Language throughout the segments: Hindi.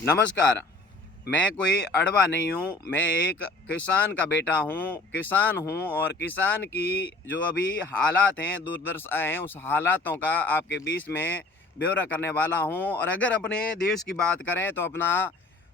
नमस्कार। मैं कोई अड़वा नहीं हूँ, मैं एक किसान का बेटा हूँ, किसान हूँ और किसान की जो अभी हालात हैं, दुर्दशा हैं, उस हालातों का आपके बीच में ब्यौरा करने वाला हूँ। और अगर अपने देश की बात करें तो अपना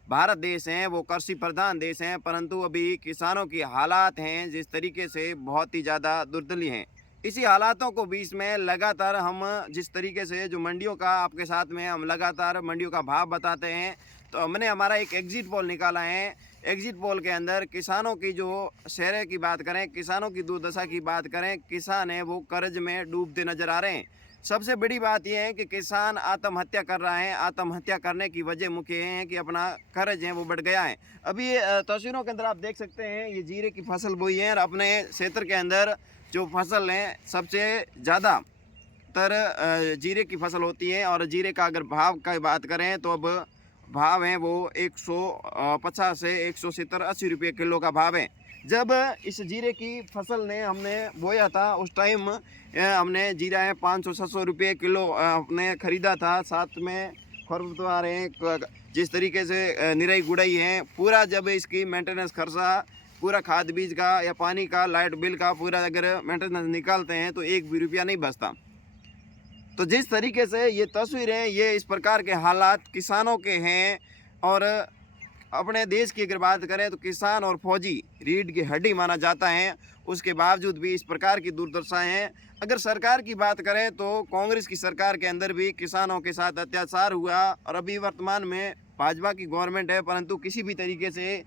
भारत देश है वो कृषि प्रधान देश है, परंतु अभी किसानों की हालात हैं जिस तरीके से बहुत ही ज़्यादा दुर्दली हैं। इसी हालातों को बीच में लगातार हम जिस तरीके से जो मंडियों का आपके साथ में हम लगातार मंडियों का भाव बताते हैं, तो हमने हमारा एक एग्जिट पोल निकाला है। एग्जिट पोल के अंदर किसानों की जो शेरे की बात करें, किसानों की दुर्दशा की बात करें, किसान है वो कर्ज में डूबते नजर आ रहे हैं। सबसे बड़ी बात यह है कि किसान आत्महत्या कर रहा है। आत्महत्या करने की वजह मुख्य ये है कि अपना कर्ज है वो बढ़ गया है। अभी तस्वीरों के अंदर आप देख सकते हैं ये जीरे की फसल बोई है और अपने क्षेत्र के अंदर जो फसल है सबसे ज़्यादा तर जीरे की फसल होती है। और जीरे का अगर भाव का बात करें तो अब भाव है वो 150 से 170-80 रुपये किलो का भाव है। जब इस जीरे की फसल ने हमने बोया था उस टाइम हमने जीरा है 500-700 रुपये किलो हमने ख़रीदा था। साथ में खरपतवार हैं, जिस तरीके से निराई गुड़ाई है, पूरा जब इसकी मेंटेनेंस खर्चा पूरा खाद बीज का या पानी का लाइट बिल का पूरा अगर मेंटेनेंस निकालते हैं तो एक भी रुपया नहीं बचता। तो जिस तरीके से ये तस्वीरें ये इस प्रकार के हालात किसानों के हैं। और अपने देश की अगर बात करें तो किसान और फौजी रीढ़ की हड्डी माना जाता है, उसके बावजूद भी इस प्रकार की दुर्दशाएं हैं। अगर सरकार की बात करें तो कांग्रेस की सरकार के अंदर भी किसानों के साथ अत्याचार हुआ और अभी वर्तमान में भाजपा की गवर्नमेंट है, परंतु किसी भी तरीके से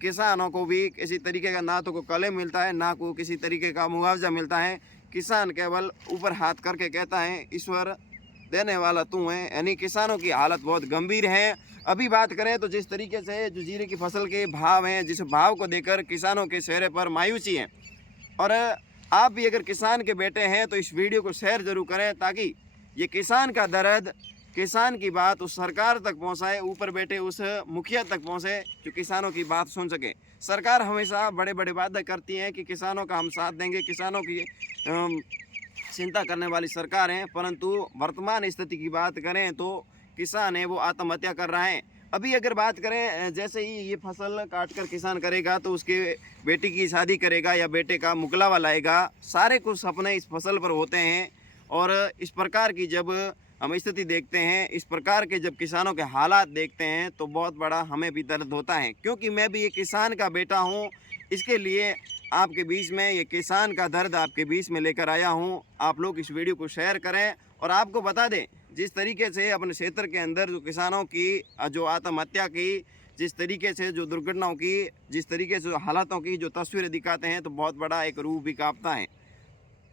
किसानों को भी किसी तरीके का ना तो को कलेम मिलता है ना को किसी तरीके का मुआवजा मिलता है। किसान केवल ऊपर हाथ करके कहता है ईश्वर देने वाला तू है, यानी किसानों की हालत बहुत गंभीर है। अभी बात करें तो जिस तरीके से जो जीरे की फसल के भाव हैं, जिस भाव को देकर किसानों के चेहरे पर मायूसी है। और आप भी अगर किसान के बेटे हैं तो इस वीडियो को शेयर जरूर करें ताकि ये किसान का दर्द, किसान की बात उस सरकार तक पहुंचाए, ऊपर बैठे उस मुखिया तक पहुंचे जो किसानों की बात सुन सके। सरकार हमेशा बड़े बड़े वादे करती है कि किसानों का हम साथ देंगे, किसानों की चिंता करने वाली सरकार है, परंतु वर्तमान स्थिति की बात करें तो किसान है वो आत्महत्या कर रहा है। अभी अगर बात करें जैसे ही ये फसल काट कर किसान करेगा तो उसके बेटी की शादी करेगा या बेटे का मुकलावा लाएगा, सारे कुछ सपने इस फसल पर होते हैं। और इस प्रकार की जब हम स्थिति देखते हैं, इस प्रकार के जब किसानों के हालात देखते हैं तो बहुत बड़ा हमें भी दर्द होता है, क्योंकि मैं भी एक किसान का बेटा हूँ। इसके लिए आपके बीच में ये किसान का दर्द आपके बीच में लेकर आया हूँ। आप लोग इस वीडियो को शेयर करें और आपको बता दें जिस तरीके से अपने क्षेत्र के अंदर जो किसानों की जो आत्महत्या की, जिस तरीके से जो दुर्घटनाओं की, जिस तरीके से हालातों की जो तस्वीरें दिखाते हैं तो बहुत बड़ा एक रूह भी कांपता है।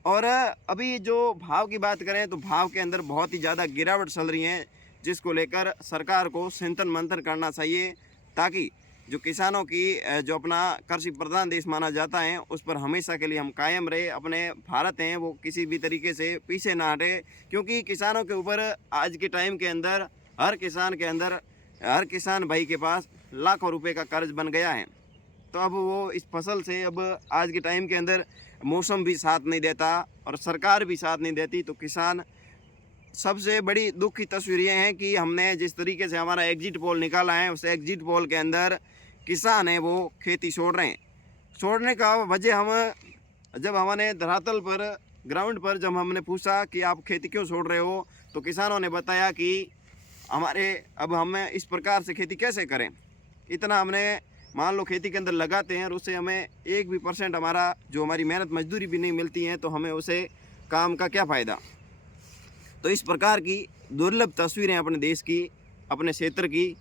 और अभी जो भाव की बात करें तो भाव के अंदर बहुत ही ज़्यादा गिरावट चल रही है, जिसको लेकर सरकार को चिंतन मंथन करना चाहिए ताकि जो किसानों की जो अपना कृषि प्रधान देश माना जाता है उस पर हमेशा के लिए हम कायम रहे। अपने भारत हैं वो किसी भी तरीके से पीछे ना हटे, क्योंकि किसानों के ऊपर आज के टाइम के अंदर हर किसान भाई के पास लाखों रुपए का कर्ज बन गया है। तो अब वो इस फसल से अब आज के टाइम के अंदर मौसम भी साथ नहीं देता और सरकार भी साथ नहीं देती, तो किसान सबसे बड़ी दुख की तस्वीर ये है कि हमने जिस तरीके से हमारा एग्जिट पोल निकाला है उस एग्जिट पोल के अंदर किसान है वो खेती छोड़ रहे हैं। छोड़ने का वजह हम जब हमने धरातल पर ग्राउंड पर जब हमने पूछा कि आप खेती क्यों छोड़ रहे हो, तो किसानों ने बताया कि हमारे अब हम इस प्रकार से खेती कैसे करें, इतना हमने मान लो खेती के अंदर लगाते हैं और उससे हमें 1% हमारा जो हमारी मेहनत मजदूरी भी नहीं मिलती है, तो हमें उसे काम का क्या फ़ायदा। तो इस प्रकार की दुर्लभ तस्वीरें अपने देश की, अपने क्षेत्र की।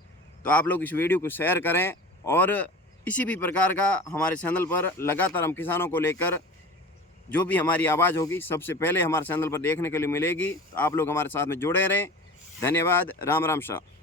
तो आप लोग इस वीडियो को शेयर करें और इसी भी प्रकार का हमारे चैनल पर लगातार हम किसानों को लेकर जो भी हमारी आवाज़ होगी सबसे पहले हमारे चैनल पर देखने के लिए मिलेगी। तो आप लोग हमारे साथ में जुड़े रहें। धन्यवाद। राम राम शाह।